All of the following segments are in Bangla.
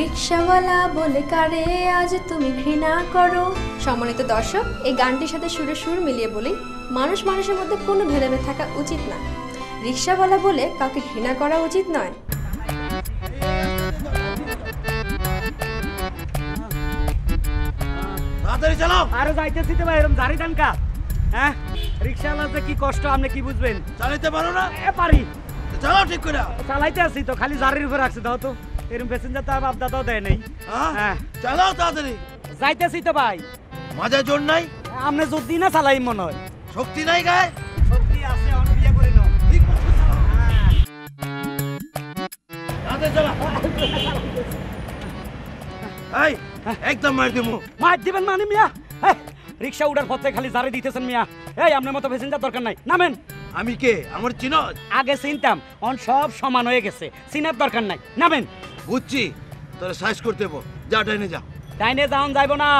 রিকশাওয়ালা বলে কারে আজ তুমি ঘৃণা করো। সম্মানিত দর্শক, এই গানটির সাথে সুরে সুর মিলিয়ে বলি, মানুষ মানুষের মধ্যে কোনো ভেদাভেদ থাকা উচিত না। রিকশাওয়ালা বলে কাউকে ঘৃণা করা উচিত নয়। তাড়াতাড়ি চালাও। আরে যাইতেছি তো ভাই, এরকম জারি দেন কা? হ্যাঁ, রিকশাওয়ালাতে কি কষ্ট আপনি কি বুঝবেন? চালাতে পারো না? পারি, চালাও ঠিক করে। চালাইতে আসি তো, খালি জারির উপরে রাখছি দাও তো। এরকম প্যাসেঞ্জার তো বাপ দাদাও দেয় নাই। হ্যাঁ চালাও তাড়াতাড়ি। যাইতেছি তো ভাই। মাঝে জোর নাই? আপনি জোর দিই না চালাই মনে হয়। শক্তি নাই গায়ে? শক্তি আছে, অন্য বিয়ে করে নাও। ঠিক মতো চালাও। তাড়াতাড়ি চালাও। এই একদম মার দিমু। মার দিবেন মানে মিয়া? রিকশা উঠার পথে খালি জারি দিতেছেন মিয়া। এই আপনার মতো প্যাসেঞ্জার দরকার নাই, নামেন। আমি কে? আমার চিনজ? আগে চিনতাম, অন সব সমান হয়ে গেছে, চিনার দরকার নাই, নামেন। বুঝছি, তোরা সাইজ করতে হবো। যা ডাইনে যা। ডাইনে যাওন যাইবো না,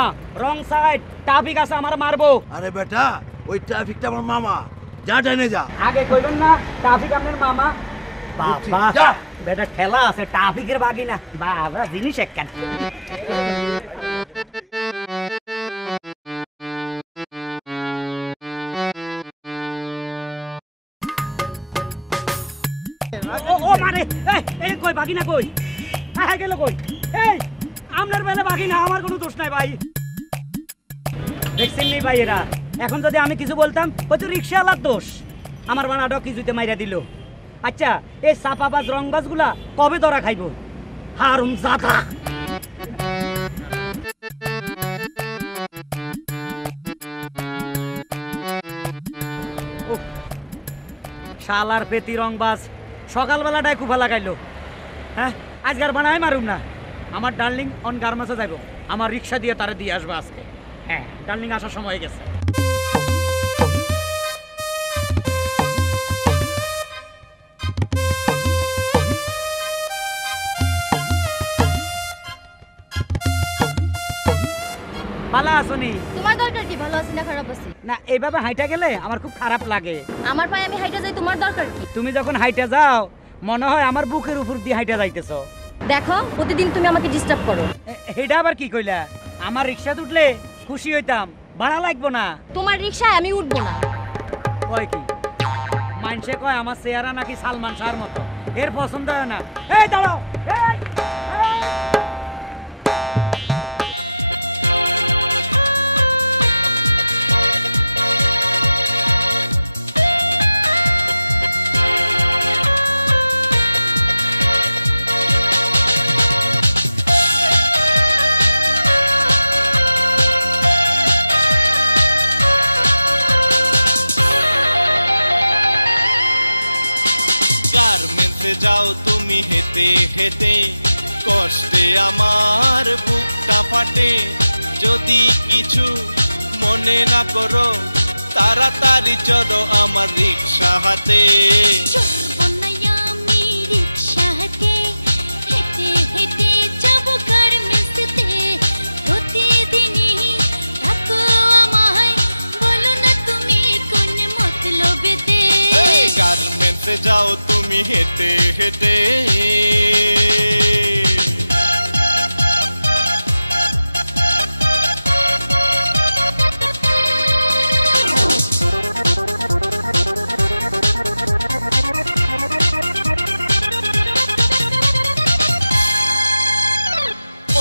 রং সাইড, ট্রাফিক আছে, আমার মারবো। আরে বেটা, ওই ট্রাফিকটা আমার মামা। যা ডাইনে যা। আগে কইবেন না ট্রাফিক আপনার মামা? বাবা যা। বেটা খেলা আছে, ট্রাফিকের বাকি না। বাবা জিনিস একখান। ও মানে এই কই বাকি না কই? হ্যাঁ গেল কই? এই আপনার বেলা বাকি না, আমার কোনো দোষ নাই ভাই। দেখছেন নি ভাই, এরা এখন যদি আমি কিছু বলতাম হয়তো রিকশাওয়ালার দোষ। আমার বানাটা কিছুতে মাইরা দিল। আচ্ছা, এই সাপাবাজ রংবাজ গুলা কবে ধরা খাইব? হারুম জাদা। শালার পেতি রংবাজ সকালবেলাটাই খুব ভালো লাগাইলো। হ্যাঁ, আজকার বানাই মারুম না। আমার ডার্লিং অন গার্মেন্টসে যাইব, আমার রিক্সা দিয়ে তারে দিয়ে আসবো আজকে। হ্যাঁ, ডার্লিং আসার সময় হয়ে গেছে। ভালো আসনি? তোমার দরকার কি ভালো আছি না খারাপ আছি? না, এইভাবে হাইটা গেলে আমার খুব খারাপ লাগে। আমার পায়ে আমি হাইটা যাই, তোমার দরকার কি? তুমি যখন হাইটা যাও মনে হয় আমার বুকের উপর দিয়ে হাইটা যাইতেছো। দেখো, প্রতিদিন তুমি আমাকে ডিস্টার্ব করো। এটা আবার কি কইলা? আমার রিক্সা উঠলে খুশি হইতাম, ভাড়া লাগবো না। তোমার রিকশায় আমি উঠবো না। কয় কি? মানসে কয় আমার চেহারা নাকি সালমান শাহর মতো, এর পছন্দ হয় না। এই দাঁড়াও, এই যাও তুমি হেঁটে হেঁটে, কষ্টে আমার বুকটা ফাটে। যদি কিছু মনে না করো, তাড়াতাড়ি চলো আমার রিক্সা হাতে। গার্মেন্টসে যাও তুমি হেঁটে হেঁটে।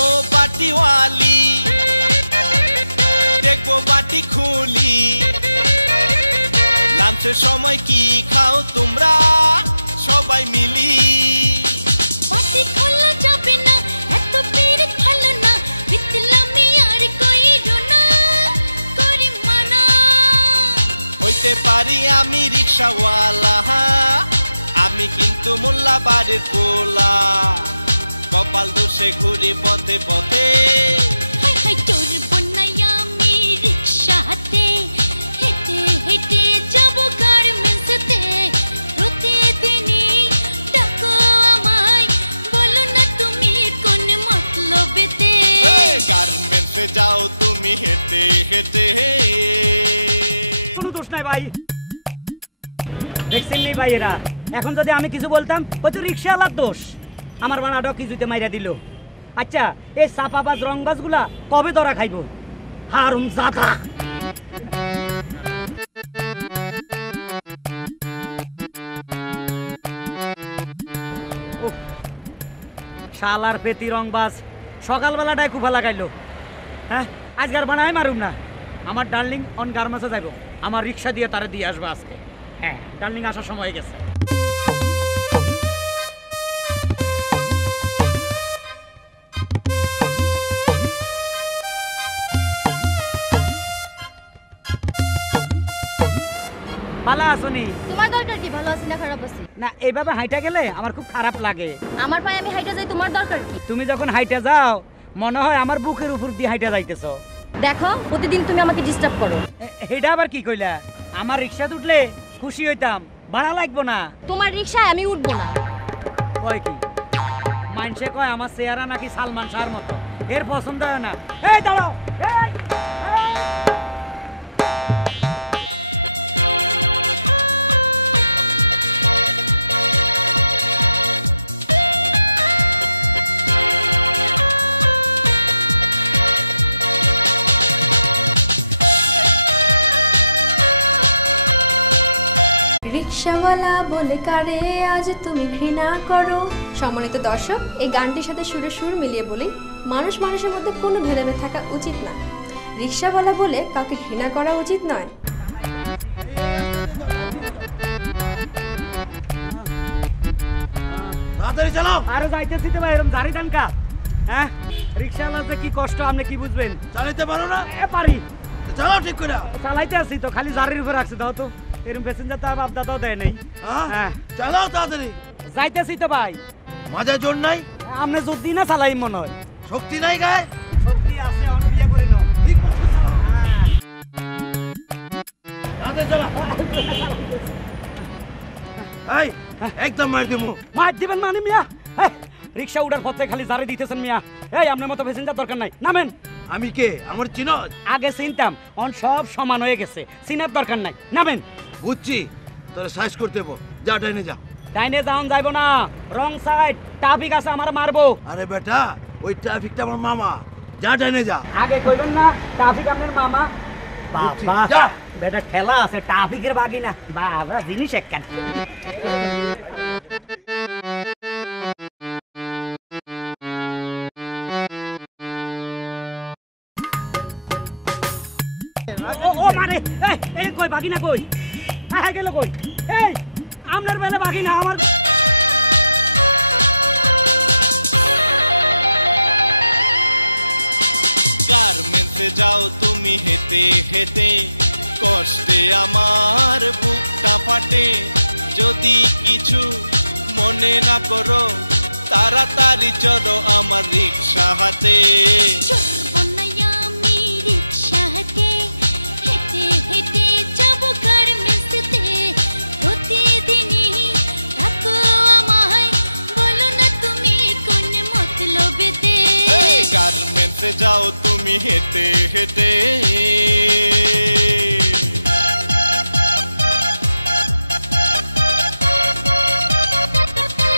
ও বাটিওয়ালি, দেখবো বাটি খুলি। লাঞ্চের সময় কি খাও তোমরা সবাই মিলি? বাটি খোলা যাবে না, এত পেরে ভালো না, বিতলামি আর কইরো না, করি মানা। হইতে পারি আমি রিকশাওয়ালা, আমি কিন্তু মোল্লা বাড়ির পোলা। কপাল দোষে ঘুরি পথে পথে। হাই হাই চড়বো না আমি রিকশাতে, হেঁটে হেঁটে যাবো গার্মেন্টসে। প্রতিদিনই ডাকো আমায়, বলো না তুমি কোন মতলবেতে। গার্মেন্টসে যাও তুমি হেঁটে হেঁটে। কোনো দোষ নাই ভাই। দেখছেন নি ভাই, এরা এখন যদি আমি কিছু বলতাম হয়তো রিকশাওয়ালার দোষ। আমার বানাটা কিছুতে মাইরা দিল। আচ্ছা এই সাপাবাজ রংবাজ গুলা কবে ধরা খাইব? হারুম জাদা। শালার পেতি রংবাজ সকালবেলাটাই খুব ভালো খাইলো। হ্যাঁ আজকার বানাই মারুম না। আমার ডার্লিং অন গার্মেন্টসে যাইব, আমার রিক্সা দিয়ে তারে দিয়ে আসবো আজকে। হ্যাঁ ডার্লিং আসার সময় হয়ে গেছে। ভালো আসনি? তোমার দরকার কি ভালো আছি না খারাপ আছি? না এইভাবে হাইটা গেলে আমার খুব খারাপ লাগে। আমার পায়ে আমি হাইটা যাই তোমার দরকার কি? তুমি যখন হাইটা যাও মনে হয় আমার বুকের উপর দিয়ে হাইটা যাইতেছো। দেখো প্রতিদিন তুমি আমাকে ডিস্টার্ব করো। এটা আবার কি কইলা? আমার রিক্সাতে উঠলে খুশি হইতাম, ভাড়া লাগবো না। তোমার রিক্সায় আমি উঠবো না। কয় কি? মাইনসে কয় আমার চেহারা নাকি সালমান শাহর মতো, এর পছন্দ হয় না। এই দাঁড়াও, এই! রিক্সাওয়ালা বলে কারে আজ তুমি ঘৃণা করো। সম্মানিত দর্শক, এই গানটির সাথে সুরে সুর মিলিয়ে বলি, মানুষ মানুষের মধ্যে কোনো ভেদাভেদ থাকা উচিত না। রিক্সাওয়ালা বলে কাউকে ঘৃণা করা উচিত নয়। তাড়াতাড়ি চালাও। আরে যাইতেছি তো ভাই, এরকম জারি দানকা। হ্যাঁ রিক্সাওয়ালা যে কি কষ্ট আপনি কি বুঝবেন? চালাইতে পারো না? পারি, চালাও ঠিক করে। চালাইতে আসি তো, খালি জারির উপর রাখছি। দাও তো, এরকম প্যাসেঞ্জার তো বাপ দাদাও দেয় নেই। হ্যাঁ চালাও তাড়াতাড়ি। যাইতেছি তো ভাই। মাঝে জোর নাই? আপনি যদি না চালাই মনে হয়। শক্তি নাই গায়ে? শক্তি আছে, অন্য বিয়ে করে নাও। ঠিক মতো চালাও। তাড়াতাড়ি চালাও। এই একদম মার দিমু। মার দিবেন মানে মিয়া? রিক্সা উঠার পথে খালি জারি দিতেছেন মিয়া। এই আপনার মতো প্যাসেঞ্জার দরকার নাই, নামেন। আমি কে? আমার চিনো? আগে চিনতাম, অন সব সমান হয়ে গেছে, চিনার দরকার নাই, নামেন। বুঝছি, তোরা সাইজ করতে হবো। যা ডাইনে যা। ডাইনে যাওন যাইব না, রং সাইড, ট্রাফিক আছে, আমার মারবো। আরে বেটা, ওই ট্রাফিকটা আমার মামা। যা ডাইনে যা। আগে কইবেন না ট্রাফিক আপনার মামা? বুঝছি, বাবা যা। বেটা ঠেলা আছে, ট্রাফিকের বাকি না। বাবা জিনিস একখান। ও মানে এই কই বাকি না কই? হ্যাঁ গেল কই? এই আপনার বেলা বাকি না, আমার গার্মেন্টসে যাও তুমি হেঁটে হেঁটে, কষ্টে আমার বুকটা ফাটে। যদি কিছু মনে না করো, তাড়াতাড়ি চলো আমার রিক্সা হাতে। চড়বো না আমি রিকশাতে, হেঁটে হেঁটে যাবো গার্মেন্টসে। প্রতিদিনই ডাকো আমায়, বলো না তুমি কোন মতলবেতে। গার্মেন্টসে যাও তুমি হেঁটে হেঁটে।